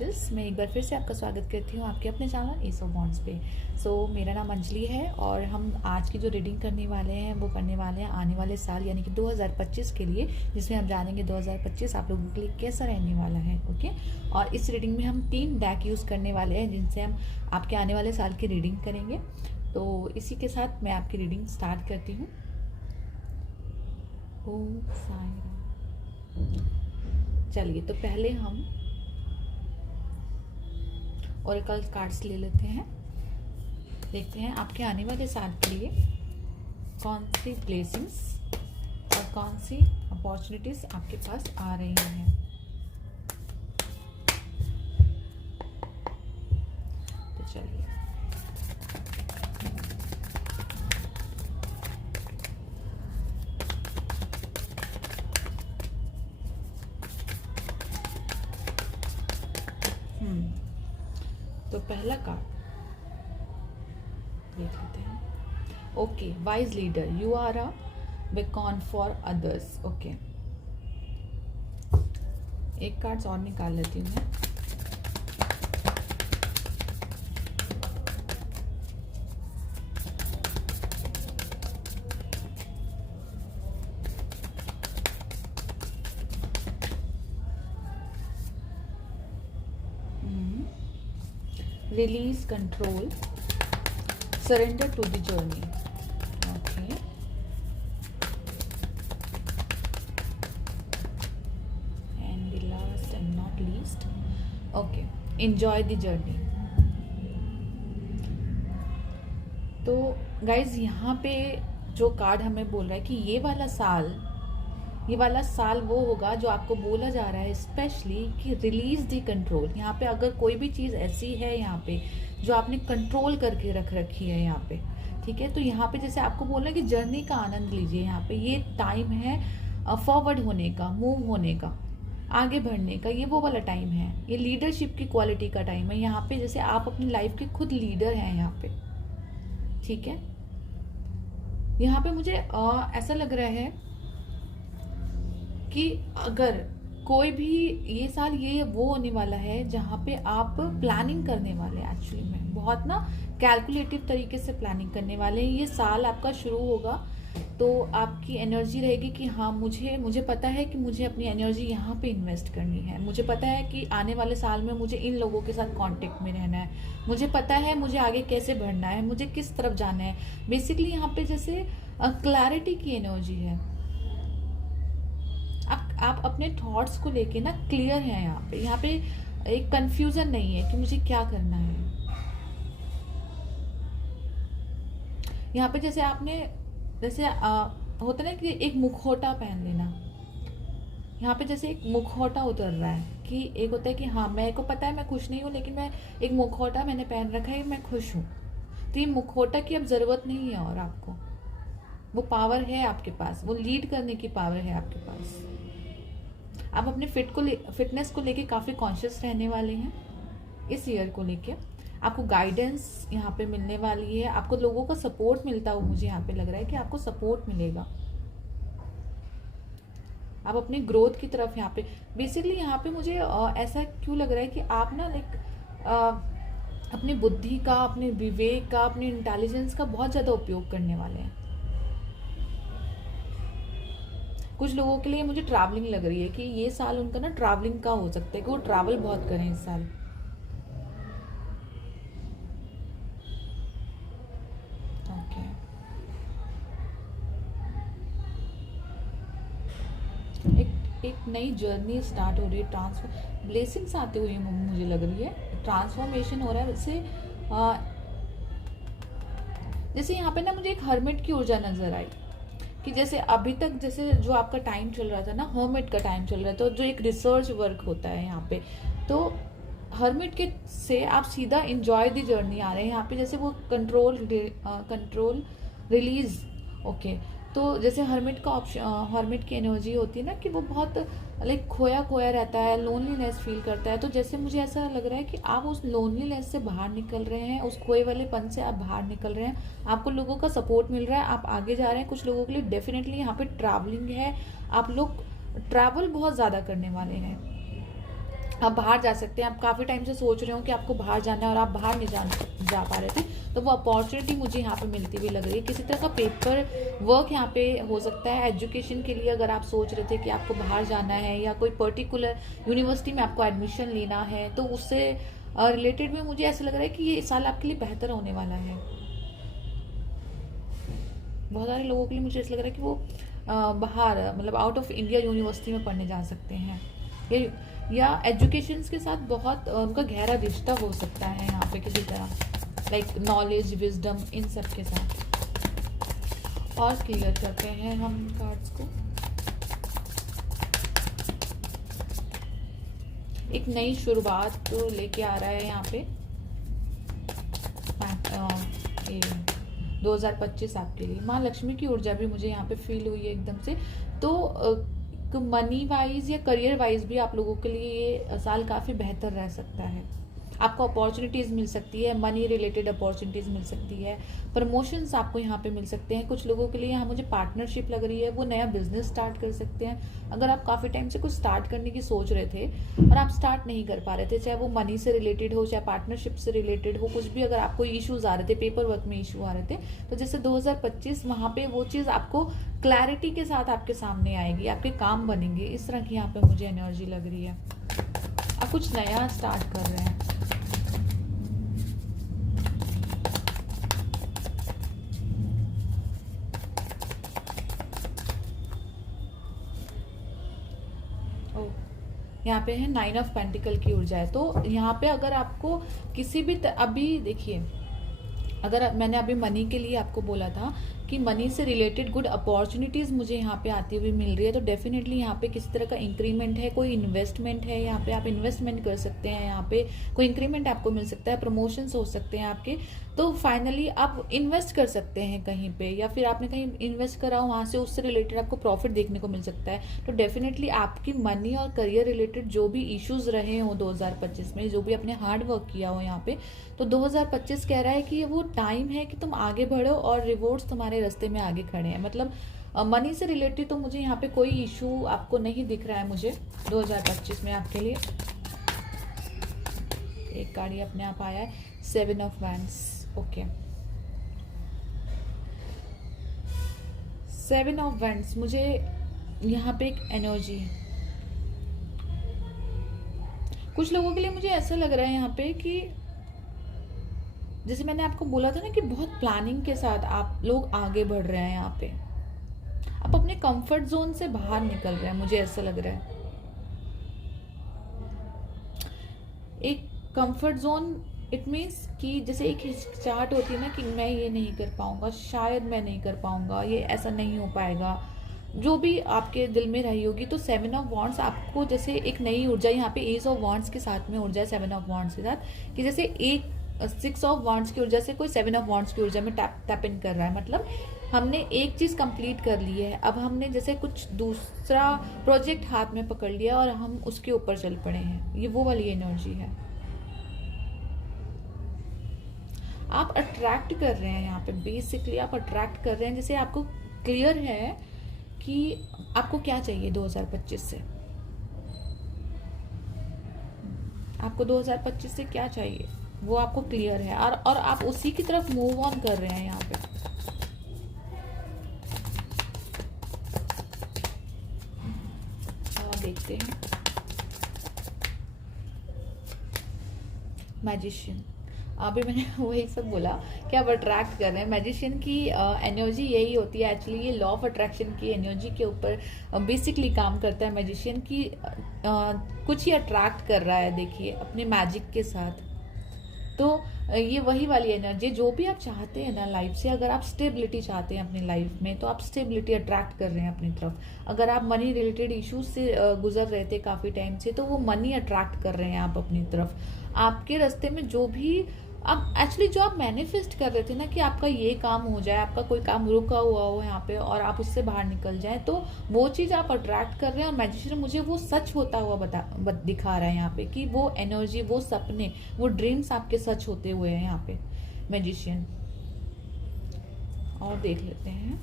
Angels. मैं एक बार फिर से आपका स्वागत करती हूँ आपके अपने चैनल एस ऑफ वॉन्ड्स पे। मेरा नाम अंजलि है और हम आज की जो रीडिंग करने वाले हैं वो करने वाले हैं आने वाले साल यानी कि 2025 के लिए, जिसमें हम जानेंगे 2025 आप लोगों के लिए कैसा रहने वाला है। ओके, और इस रीडिंग में हम 3 डेक यूज़ करने वाले हैं जिनसे हम आपके आने वाले साल की रीडिंग करेंगे। तो इसी के साथ मैं आपकी रीडिंग स्टार्ट करती हूँ। ओम साईं राम। चलिए, तो पहले हम ओरेकल कार्ड्स ले लेते हैं। देखते हैं आपके आने वाले साल के लिए कौन सी ब्लेसिंग्स और कौन सी अपॉर्चुनिटीज आपके पास आ रही हैं। तो चलिए, तो पहला कार्ड देख लेते हैं। Okay, wise leader, you are a beacon for others. Okay, एक कार्ड्स और निकाल लेती हूँ मैं। Release control, surrender to the journey. Okay, and the last and not least, okay, enjoy the journey. तो गाइज यहाँ पे जो कार्ड हमें बोल रहा है कि ये वाला साल वो होगा जो आपको बोला जा रहा है स्पेशली कि रिलीज दी कंट्रोल। यहाँ पे अगर कोई भी चीज़ ऐसी है यहाँ पे जो आपने कंट्रोल करके रख रखी है यहाँ पे, ठीक है, तो यहाँ पे जैसे आपको बोल रहा है कि जर्नी का आनंद लीजिए। यहाँ पे ये टाइम है फॉरवर्ड होने का, मूव होने का, आगे बढ़ने का। ये वो वाला टाइम है, ये लीडरशिप की क्वालिटी का टाइम है। यहाँ पे जैसे आप अपनी लाइफ के खुद लीडर हैं यहाँ पे, ठीक है। यहाँ पे मुझे ऐसा लग रहा है कि अगर कोई भी ये साल ये वो होने वाला है जहाँ पे आप प्लानिंग करने वाले हैं, एक्चुअली में बहुत ना कैलकुलेटिव तरीके से प्लानिंग करने वाले हैं। ये साल आपका शुरू होगा तो आपकी एनर्जी रहेगी कि हाँ, मुझे पता है कि मुझे अपनी एनर्जी यहाँ पे इन्वेस्ट करनी है। मुझे पता है कि आने वाले साल में मुझे इन लोगों के साथ कांटेक्ट में रहना है। मुझे पता है मुझे आगे कैसे बढ़ना है, मुझे किस तरफ जाना है। बेसिकली यहाँ पे जैसे क्लैरिटी की एनर्जी है। आप अपने थॉट्स को लेके ना क्लियर हैं यहाँ पे एक कंफ्यूजन नहीं है कि मुझे क्या करना है। यहाँ पे जैसे आपने होता ना कि एक मुखौटा पहन लेना। यहाँ पे जैसे एक मुखौटा उतर रहा है कि एक होता है कि हाँ, मेरे को पता है मैं खुश नहीं हूँ, लेकिन मैं एक मुखौटा मैंने पहन रखा है, मैं खुश हूँ। तो ये मुखौटा की अब जरूरत नहीं है और आपको वो पावर है आपके पास, वो लीड करने की पावर है आपके पास। आप अपने फिटनेस को लेके काफ़ी कॉन्शियस रहने वाले हैं इस ईयर को लेके। आपको गाइडेंस यहाँ पे मिलने वाली है, आपको लोगों का सपोर्ट मिलता हुआ मुझे यहाँ पे लग रहा है कि आपको सपोर्ट मिलेगा। आप अपनी ग्रोथ की तरफ यहाँ पे बेसिकली यहाँ पे मुझे ऐसा क्यों लग रहा है कि आप ना अपनी बुद्धि का, अपने विवेक का, अपनी इंटेलिजेंस का बहुत ज़्यादा उपयोग करने वाले हैं। कुछ लोगों के लिए मुझे ट्रैवलिंग लग रही है कि ये साल उनका ना ट्रैवलिंग का हो सकता है कि वो ट्रैवल बहुत करें इस साल। ओके, एक नई जर्नी स्टार्ट हो रही है, ट्रांसफर ब्लेसिंग्स आते हुए मुझे लग रही है, ट्रांसफॉर्मेशन हो रहा है। जैसे यहाँ पे ना मुझे एक हर्मिट की ऊर्जा नजर आई कि जैसे अभी तक जैसे जो आपका टाइम चल रहा था ना, हर्मिट का टाइम चल रहा था, तो जो एक रिसर्च वर्क होता है यहाँ पे, तो हर्मिट के से आप सीधा एंजॉय द जर्नी आ रहे हैं यहाँ पे। जैसे वो कंट्रोल रिलीज। ओके, तो जैसे हर्मिट का ऑप्शन, हर्मिट की एनर्जी होती है ना कि वो बहुत खोया खोया रहता है, लोनलीनेस फील करता है। तो जैसे मुझे ऐसा लग रहा है कि आप उस लोनलीनेस से बाहर निकल रहे हैं, उस खोए वालेपन से आप बाहर निकल रहे हैं। आपको लोगों का सपोर्ट मिल रहा है, आप आगे जा रहे हैं। कुछ लोगों के लिए डेफिनेटली यहाँ पे ट्रैवलिंग है, आप लोग ट्रैवल बहुत ज़्यादा करने वाले हैं। आप बाहर जा सकते हैं। आप काफ़ी टाइम से सोच रहे हो कि आपको बाहर जाना है और आप बाहर नहीं जा पा रहे थे, तो वो अपॉर्चुनिटी मुझे यहाँ पे मिलती हुई लग रही है। किसी तरह का पेपर वर्क यहाँ पे हो सकता है एजुकेशन के लिए। अगर आप सोच रहे थे कि आपको बाहर जाना है या कोई पर्टिकुलर यूनिवर्सिटी में आपको एडमिशन लेना है, तो उससे रिलेटेड में मुझे ऐसा लग रहा है कि ये साल आपके लिए बेहतर होने वाला है। बहुत सारे लोगों के लिए मुझे ऐसा लग रहा है कि वो बाहर मतलब आउट ऑफ इंडिया यूनिवर्सिटी में पढ़ने जा सकते हैं, या एजुकेशन के साथ बहुत उनका गहरा रिश्ता हो सकता है यहाँ पे किसी तरह, लाइक नॉलेज, विजडम, इन सब के साथ। और क्लियर करते हैं हम कार्ड्स को। एक नई शुरुआत तो लेके आ रहा है यहाँ पे 2025 आपके लिए। माँ लक्ष्मी की ऊर्जा भी मुझे यहाँ पे फील हुई है एकदम से। तो मनी वाइज या करियर वाइज भी आप लोगों के लिए ये साल काफ़ी बेहतर रह सकता है। आपको अपॉर्चुनिटीज़ मिल सकती है, मनी रिलेटेड अपॉर्चुनिटीज़ मिल सकती है, प्रमोशंस आपको यहाँ पे मिल सकते हैं। कुछ लोगों के लिए यहाँ मुझे पार्टनरशिप लग रही है, वो नया बिजनेस स्टार्ट कर सकते हैं। अगर आप काफ़ी टाइम से कुछ स्टार्ट करने की सोच रहे थे और आप स्टार्ट नहीं कर पा रहे थे, चाहे वो मनी से रिलेटेड हो, चाहे पार्टनरशिप से रिलेटेड हो, कुछ भी अगर आपको इशूज़ आ रहे थे, पेपर वर्क में इशू आ रहे थे, तो जैसे 2025 वहाँ पे वो चीज़ आपको क्लैरिटी के साथ आपके सामने आएगी, आपके काम बनेंगे। इस तरह की यहाँ पे मुझे एनर्जी लग रही है। आप कुछ नया स्टार्ट कर रहे हैं। यहाँ पे है 9 ऑफ पेंटिकल की ऊर्जा है। तो यहाँ पे अगर आपको किसी भी अभी देखिए, अगर मैंने अभी मनी के लिए आपको बोला था कि मनी से रिलेटेड गुड अपॉर्चुनिटीज़ मुझे यहाँ पे आती हुई मिल रही है, तो डेफिनेटली यहाँ पे किसी तरह का इंक्रीमेंट है, कोई इन्वेस्टमेंट है, यहाँ पे आप इन्वेस्टमेंट कर सकते हैं, यहाँ पे कोई इंक्रीमेंट आपको मिल सकता है, प्रमोशंस हो सकते हैं आपके। तो फाइनली आप इन्वेस्ट कर सकते हैं कहीं पे, या फिर आपने कहीं इन्वेस्ट करा हो, वहाँ से उससे रिलेटेड आपको प्रॉफिट देखने को मिल सकता है। तो डेफिनेटली आपकी मनी और करियर रिलेटेड जो भी इश्यूज रहे हो 2025 में, जो भी आपने हार्ड वर्क किया हो यहाँ पे, तो 2025 कह रहा है कि ये वो टाइम है कि तुम आगे बढ़ो और रिवॉर्ड्स तुम्हारे रास्ते में आगे खड़े हैं। मतलब मनी से रिलेटेड तो मुझे यहाँ पे कोई इशू आपको नहीं दिख रहा है मुझे 2025 में आपके लिए। एक कार्ड ये अपने आप आया है, 7 of wands. Okay, 7 of wands मुझे यहाँ पे एक एनर्जी, कुछ लोगों के लिए मुझे ऐसा लग रहा है यहाँ पे कि जैसे मैंने आपको बोला था ना कि बहुत प्लानिंग के साथ आप लोग आगे बढ़ रहे हैं। यहाँ पे आप अपने कंफर्ट जोन से बाहर निकल रहे हैं, मुझे ऐसा लग रहा है। एक कंफर्ट जोन इट मीन्स कि जैसे एक हिचकिचाहट होती है ना कि मैं ये नहीं कर पाऊंगा, शायद मैं नहीं कर पाऊंगा, ये ऐसा नहीं हो पाएगा, जो भी आपके दिल में रही होगी। तो 7 ऑफ वॉन्ड्स आपको जैसे एक नई ऊर्जा, यहाँ पे एज ऑफ वॉन्ड्स के साथ में ऊर्जा है 7 ऑफ वॉन्ड्स के साथ, कि जैसे एक 6 ऑफ वॉन्ड्स की ऊर्जा से कोई 7 ऑफ वॉन्ड्स की ऊर्जा में टैप इन कर रहा है। मतलब हमने एक चीज़ कंप्लीट कर ली है, अब हमने जैसे कुछ दूसरा प्रोजेक्ट हाथ में पकड़ लिया और हम उसके ऊपर चल पड़े हैं। ये वो वाली एनर्जी है। आप अट्रैक्ट कर रहे हैं यहाँ पे, बेसिकली आप अट्रैक्ट कर रहे हैं, जैसे आपको क्लियर है कि आपको क्या चाहिए 2025 से, आपको 2025 से क्या चाहिए वो आपको क्लियर है, और आप उसी की तरफ मूव ऑन कर रहे हैं यहाँ पे। देखते हैं मैजिशियन। अभी मैंने वही सब बोला कि आप अट्रैक्ट कर रहे हैं। मैजिशियन की एनर्जी यही होती है एक्चुअली, ये लॉ ऑफ अट्रैक्शन की एनर्जी के ऊपर बेसिकली काम करता है। मैजिशियन की कुछ ही अट्रैक्ट कर रहा है, देखिए अपने मैजिक के साथ। तो ये वही वाली एनर्जी, जो भी आप चाहते हैं ना लाइफ से, अगर आप स्टेबिलिटी चाहते हैं अपनी लाइफ में, तो आप स्टेबिलिटी अट्रैक्ट कर रहे हैं अपनी तरफ। अगर आप मनी रिलेटेड इश्यूज से गुजर रहे थे काफ़ी टाइम से, तो वो मनी अट्रैक्ट कर रहे हैं आप अपनी तरफ। आपके रास्ते में जो भी आप एक्चुअली जो आप मैनिफेस्ट कर रहे थे ना कि आपका ये काम हो जाए, आपका कोई काम रुका हुआ हो यहाँ पे और आप उससे बाहर निकल जाए, तो वो चीज़ आप अट्रैक्ट कर रहे हैं। और मैजिशियन मुझे वो सच होता हुआ दिखा रहा है यहाँ पे, कि वो एनर्जी, वो सपने, वो ड्रीम्स आपके सच होते हुए हैं यहाँ पे मैजिशियन। और देख लेते हैं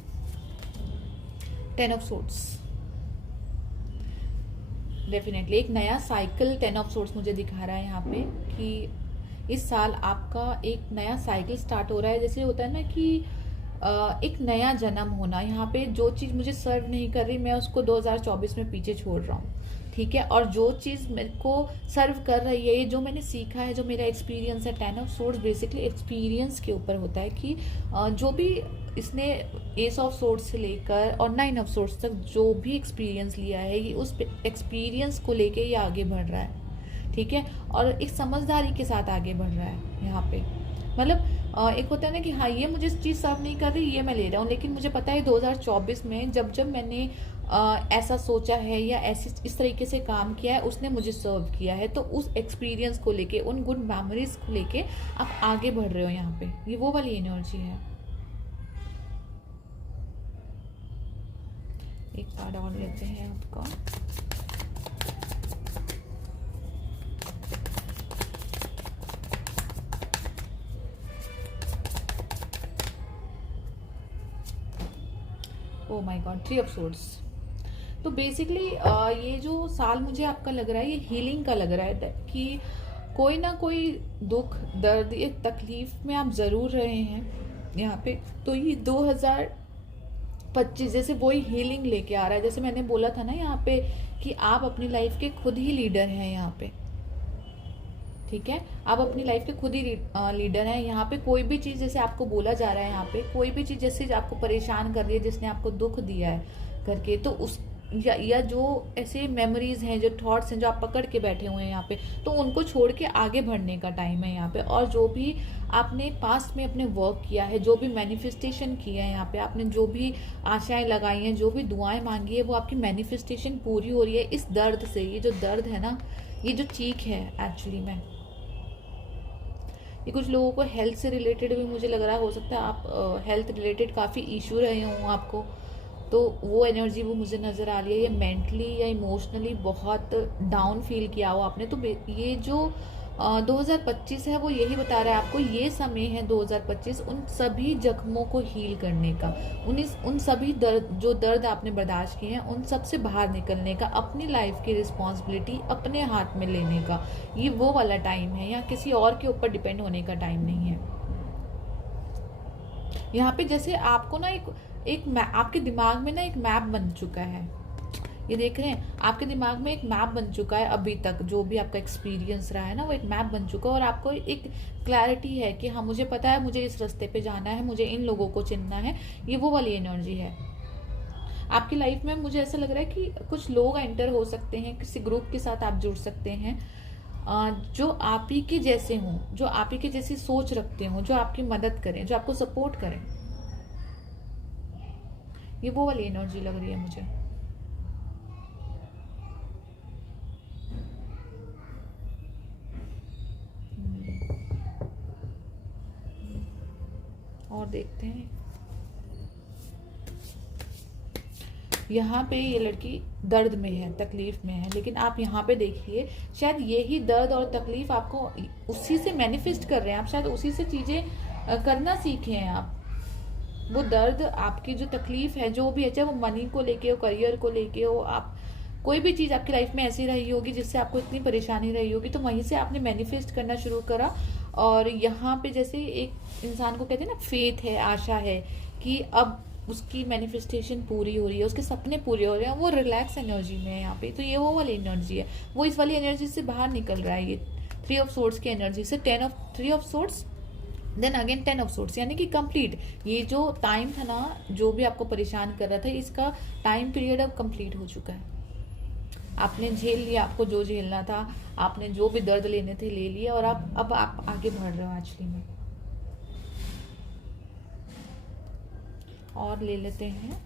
10 ऑफ सोर्ड्स। डेफिनेटली एक नया साइकिल 10 ऑफ सोर्स मुझे दिखा रहा है यहाँ पे कि इस साल आपका एक नया साइकिल स्टार्ट हो रहा है। जैसे होता है ना कि एक नया जन्म होना। यहाँ पे जो चीज़ मुझे सर्व नहीं कर रही मैं उसको 2024 में पीछे छोड़ रहा हूँ, ठीक है। और जो चीज़ मेरे को सर्व कर रही है, ये जो मैंने सीखा है, जो मेरा एक्सपीरियंस है, 10 ऑफ सोर्स बेसिकली एक्सपीरियंस के ऊपर होता है कि जो भी इसने एस ऑफ सोर्स से लेकर और 9 ऑफ सोर्स तक जो भी एक्सपीरियंस लिया है, ये उस एक्सपीरियंस को लेके ये आगे बढ़ रहा है, ठीक है। और एक समझदारी के साथ आगे बढ़ रहा है यहाँ पे। मतलब एक होता है ना कि हाँ ये मुझे चीज़ सर्व नहीं कर रही, ये मैं ले रहा हूँ, लेकिन मुझे पता है 2024 में जब जब मैंने ऐसा सोचा है या ऐसी इस तरीके से काम किया है, उसने मुझे सर्व किया है। तो उस एक्सपीरियंस को लेके, उन गुड मेमोरीज को लेके आप आगे बढ़ रहे हो यहाँ पे। ये वो वाली एनर्जी है। एक कार्ड और लेते हैं आपका। Oh my God, 3 of swords. तो बेसिकली ये जो साल मुझे आपका लग रहा है ये हीलिंग का लग रहा है कि कोई ना कोई दुख, दर्द, एक तकलीफ में आप ज़रूर रहे हैं यहाँ पे। तो ये 2025 जैसे वही हीलिंग लेके आ रहा है। जैसे मैंने बोला था ना यहाँ पे कि आप अपनी लाइफ के खुद ही लीडर हैं यहाँ पे, ठीक है। आप अपनी लाइफ के खुद ही लीडर हैं यहाँ पे। कोई भी चीज़ जैसे आपको बोला जा रहा है यहाँ पे, कोई भी चीज़ जैसे आपको परेशान कर रही है, जिसने आपको दुख दिया है करके, तो उस या जो ऐसे मेमोरीज हैं, जो थॉट्स हैं जो आप पकड़ के बैठे हुए हैं यहाँ पे, तो उनको छोड़ के आगे बढ़ने का टाइम है यहाँ पे। और जो भी आपने पास्ट में अपने वर्क किया है, जो भी मैनिफेस्टेशन किया है यहाँ पे, आपने जो भी आशाएं लगाई हैं, जो भी दुआएं मांगी है, वो आपकी मैनिफेस्टेशन पूरी हो रही है इस दर्द से। ये जो दर्द है ना, ये जो चीख है एक्चुअली में, ये कुछ लोगों को हेल्थ से रिलेटेड भी मुझे लग रहा है। हो सकता है आप हेल्थ रिलेटेड काफ़ी इशू रहे हों आपको, तो वो एनर्जी वो मुझे नज़र आ रही है। ये मेंटली या इमोशनली बहुत डाउन फील किया हो आपने। तो ये जो 2025 है वो यही बता रहा है आपको, ये समय है 2025 उन सभी जख्मों को हील करने का, उन सभी जो दर्द आपने बर्दाश्त किए हैं उन सब से बाहर निकलने का, अपनी लाइफ की रिस्पॉन्सिबिलिटी अपने हाथ में लेने का। ये वो वाला टाइम है, यहाँ किसी और के ऊपर डिपेंड होने का टाइम नहीं है। यहाँ पे जैसे आपको ना आपके दिमाग में ना एक मैप बन चुका है। ये देख रहे हैं, आपके दिमाग में एक मैप बन चुका है। अभी तक जो भी आपका एक्सपीरियंस रहा है ना, वो एक मैप बन चुका है। और आपको एक क्लैरिटी है कि हाँ मुझे पता है, मुझे इस रास्ते पे जाना है, मुझे इन लोगों को चुनना है। ये वो वाली एनर्जी है आपकी लाइफ में। मुझे ऐसा लग रहा है कि कुछ लोग एंटर हो सकते हैं, किसी ग्रुप के साथ आप जुड़ सकते हैं जो आप ही के जैसे हों, जो आप ही के जैसी सोच रखते हों, जो आपकी मदद करें, जो आपको सपोर्ट करें। ये वो वाली एनर्जी लग रही है मुझे। और देखते हैं, यहाँ पे ये लड़की दर्द में है, तकलीफ में है, लेकिन आप यहाँ पे देखिए, शायद यही दर्द और तकलीफ आपको उसी से मैनिफेस्ट कर रहे हैं। आप शायद उसी से चीजें करना सीखे हैं आप। वो दर्द, आपकी जो तकलीफ है, जो भी है, चाहे वो मनी को लेके हो, करियर को लेके हो, आप कोई भी चीज़ आपकी लाइफ में ऐसी रही होगी जिससे आपको इतनी परेशानी रही होगी, तो वहीं से आपने मैनिफेस्ट करना शुरू करा। और यहाँ पे जैसे एक इंसान को कहते हैं ना, फेथ है, आशा है कि अब उसकी मैनिफेस्टेशन पूरी हो रही है, उसके सपने पूरे हो रहे हैं, वो रिलैक्स एनर्जी में है यहाँ पे। तो ये वो वाली एनर्जी है, वो इस वाली एनर्जी से बाहर निकल रहा है। ये 3 ऑफ सोर्ड्स की एनर्जी से 3 of swords, then again 10 of swords, यानी कि कंप्लीट। ये जो टाइम था ना, जो भी आपको परेशान कर रहा था, इसका टाइम पीरियड अब कंप्लीट हो चुका है। आपने झेल लिया, आपको जो झेलना था, आपने जो भी दर्द लेने थे ले लिया, और अब आप आगे बढ़ रहे हो एक्चुअली में। और ले लेते हैं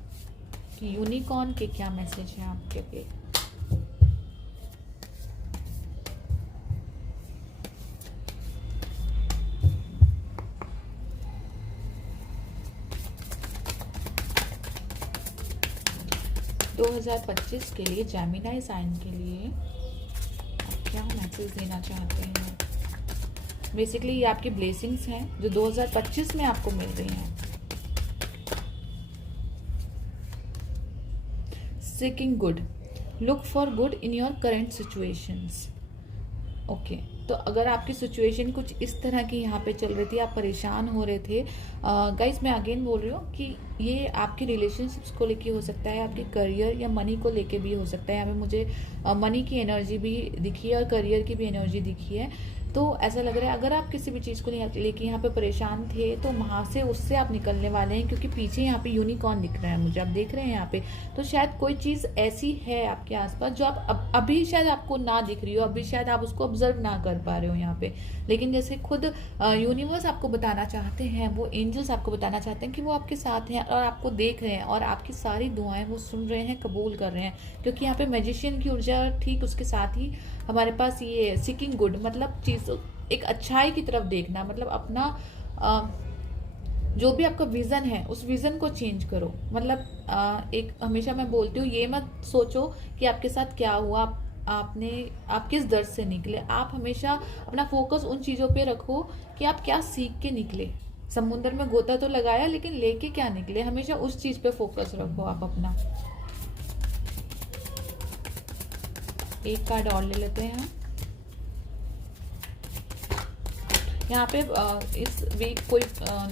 कि यूनिकॉर्न के क्या मैसेज है आपके पे। दो 2025 के लिए जेमिनी साइन के लिए आप क्या मैसेज देना चाहते हैं? बेसिकली ये आपकी ब्लेसिंग्स हैं जो 2025 में आपको मिल रही हैं। Seeking good, look for good in your current situations. Okay, तो अगर आपकी सिचुएशन कुछ इस तरह की यहाँ पे चल रही थी, आप परेशान हो रहे थे, गाइस मैं अगेन बोल रही हूँ कि ये आपके रिलेशनशिप्स को लेके हो सकता है, आपके करियर या मनी को लेके भी हो सकता है। यहाँ पे मुझे मनी की एनर्जी भी दिखी है और करियर की भी एनर्जी दिखी है। तो ऐसा लग रहा है अगर आप किसी भी चीज़ को लेके यहाँ पे परेशान थे तो वहाँ से उससे आप निकलने वाले हैं, क्योंकि पीछे यहाँ पे यूनिकॉर्न दिख रहा है मुझे, आप देख रहे हैं यहाँ पे। तो शायद कोई चीज़ ऐसी है आपके आसपास जो आप अभी शायद आपको ना दिख रही हो, अभी शायद आप उसको ऑब्जर्व ना कर पा रहे हो यहाँ पे, लेकिन जैसे खुद यूनिवर्स आपको बताना चाहते हैं, वो एंजल्स आपको बताना चाहते हैं कि वो आपके साथ हैं और आपको देख रहे हैं और आपकी सारी दुआएं वो सुन रहे हैं, कबूल कर रहे हैं। क्योंकि यहाँ पे मैजिशियन की ऊर्जा, ठीक उसके साथ ही हमारे पास ये सीकिंग गुड, मतलब चीज़ एक अच्छाई की तरफ देखना, मतलब अपना जो भी आपका विजन है उस विजन को चेंज करो। मतलब एक हमेशा मैं बोलती हूँ, ये मत सोचो कि आपके साथ क्या हुआ, आप किस दर्द से निकले। आप हमेशा अपना फोकस उन चीज़ों पे रखो कि आप क्या सीख के निकले। समुद्र में गोता तो लगाया लेकिन लेके क्या निकले, हमेशा उस चीज़ पे फोकस रखो आप अपना। एक कार्ड और ले लेते हैं यहाँ पे। इस वीक कोई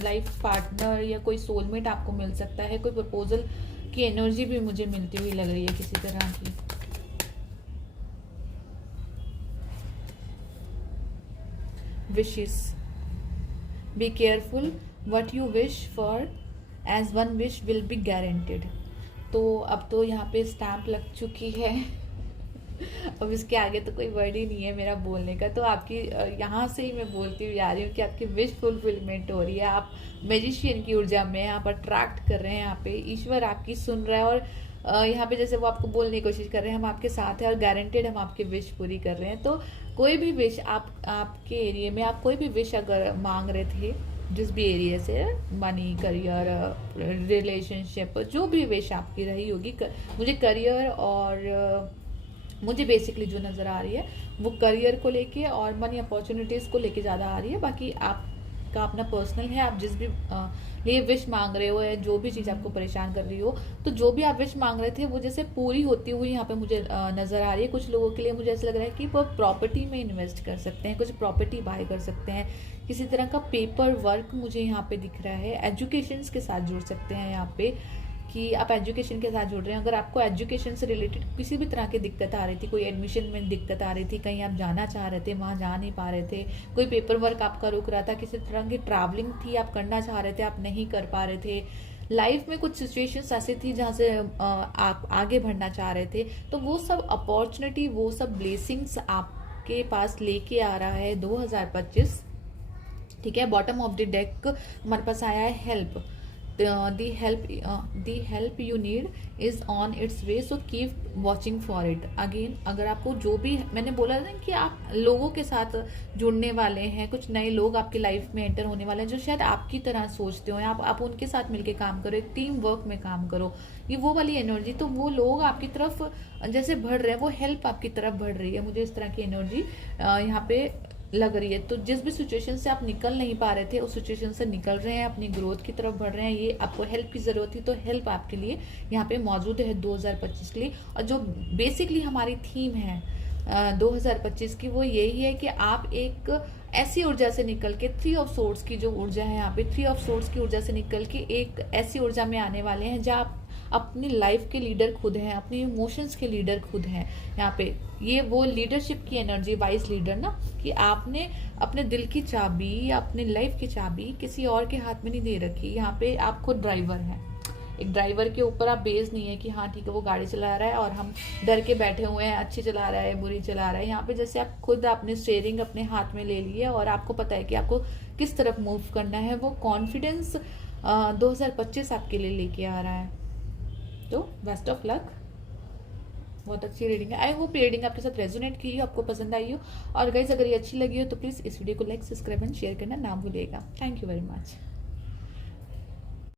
लाइफ पार्टनर या कोई सोलमेट आपको मिल सकता है, कोई प्रपोजल की एनर्जी भी मुझे मिलती हुई लग रही है किसी तरह की। Wishes, be careful what you wish for as one wish will be guaranteed. तो अब तो यहाँ पे स्टैम्प लग चुकी है अब इसके आगे तो कोई वर्ड ही नहीं है मेरा बोलने का। तो आपकी यहाँ से ही मैं बोलती हुई आ रही हूँ कि आपकी विश फुलफिलमेंट हो रही है। आप मैजिशियन की ऊर्जा में आप अट्रैक्ट कर रहे हैं, यहाँ पे ईश्वर आपकी सुन रहा है और यहाँ पे जैसे वो आपको बोलने की कोशिश कर रहे हैं हम आपके साथ हैं और गारंटेड हम आपकी विश पूरी कर रहे हैं। तो कोई भी विश आपके एरिया में आप कोई भी विश अगर मांग रहे थे, जिस भी एरिया से, मनी, करियर, रिलेशनशिप, जो भी विश आपकी रही होगी, मुझे करियर और मुझे बेसिकली जो नज़र आ रही है वो करियर को लेके और मनी अपॉर्चुनिटीज़ को लेके ज़्यादा आ रही है। बाकी आपका अपना पर्सनल है, आप जिस भी लिए विश मांग रहे हो या जो भी चीज़ आपको परेशान कर रही हो, तो जो भी आप विश मांग रहे थे वो जैसे पूरी होती हुई यहाँ पे मुझे नज़र आ रही है। कुछ लोगों के लिए मुझे ऐसा लग रहा है कि वो प्रॉपर्टी में इन्वेस्ट कर सकते हैं, कुछ प्रॉपर्टी बाय कर सकते हैं, किसी तरह का पेपर वर्क मुझे यहाँ पे दिख रहा है। एजुकेशन के साथ जुड़ सकते हैं यहाँ पे, कि आप एजुकेशन के साथ जुड़ रहे हैं। अगर आपको एजुकेशन से रिलेटेड किसी भी तरह की दिक्कत आ रही थी, कोई एडमिशन में दिक्कत आ रही थी, कहीं आप जाना चाह रहे थे वहाँ जा नहीं पा रहे थे, कोई पेपर वर्क आपका रुक रहा था, किसी तरह की ट्रैवलिंग थी आप करना चाह रहे थे आप नहीं कर पा रहे थे, लाइफ में कुछ सिचुएशंस ऐसी थी जहाँ से आप आगे बढ़ना चाह रहे थे, तो वो सब अपॉर्चुनिटी, वो सब ब्लेसिंग्स आपके पास लेके आ रहा है 2025। ठीक है, बॉटम ऑफ द डेक हमारे पास आया है help. the help you need is on its way, so keep watching for it। Again अगर आपको जो भी मैंने बोला ना कि आप लोगों के साथ जुड़ने वाले हैं, कुछ नए लोग आपकी लाइफ में एंटर होने वाले हैं जो शायद आपकी तरह सोचते हो, आप उनके साथ मिलके काम करो, एक टीम वर्क में काम करो, ये वो वाली एनर्जी। तो वो लोग आपकी तरफ जैसे बढ़ रहे हैं, वो हेल्प आपकी तरफ बढ़ रही है, मुझे इस तरह की एनर्जी यहाँ पे लग रही है। तो जिस भी सिचुएशन से आप निकल नहीं पा रहे थे उस सिचुएशन से निकल रहे हैं, अपनी ग्रोथ की तरफ बढ़ रहे हैं। ये आपको हेल्प की ज़रूरत थी तो हेल्प आपके लिए यहाँ पे मौजूद है 2025 के लिए। और जो बेसिकली हमारी थीम है 2025 की वो यही है कि आप एक ऐसी ऊर्जा से निकल के, 3 ऑफ सोर्ड्स की जो ऊर्जा है यहाँ पे, 3 ऑफ सोर्ड्स की ऊर्जा से निकल के एक ऐसी ऊर्जा में आने वाले हैं जहाँ आप अपनी लाइफ के लीडर खुद हैं, अपने इमोशंस के लीडर खुद हैं। यहाँ पे ये वो लीडरशिप की एनर्जी, वाइज लीडर ना, कि आपने अपने दिल की चाबी या अपने लाइफ की चाबी किसी और के हाथ में नहीं दे रखी। यहाँ पे आप खुद ड्राइवर हैं, एक ड्राइवर के ऊपर आप बेस नहीं है कि हाँ ठीक है वो गाड़ी चला रहा है और हम डर के बैठे हुए हैं, अच्छी चला रहा है बुरी चला रहा है। यहाँ पे जैसे आप खुद अपने स्टीयरिंग अपने हाथ में ले लिए और आपको पता है कि आपको किस तरफ मूव करना है। वो कॉन्फिडेंस 2025 आपके लिए लेके आ रहा है। तो बेस्ट ऑफ लक, बहुत अच्छी रीडिंग है। आई होप रीडिंग आपके साथ रेजोनेट की हो, आपको पसंद आई हो। और गाइस अगर ये अच्छी लगी हो तो प्लीज़ इस वीडियो को लाइक, सब्सक्राइब एंड शेयर करना ना भूलिएगा। Thank you very much.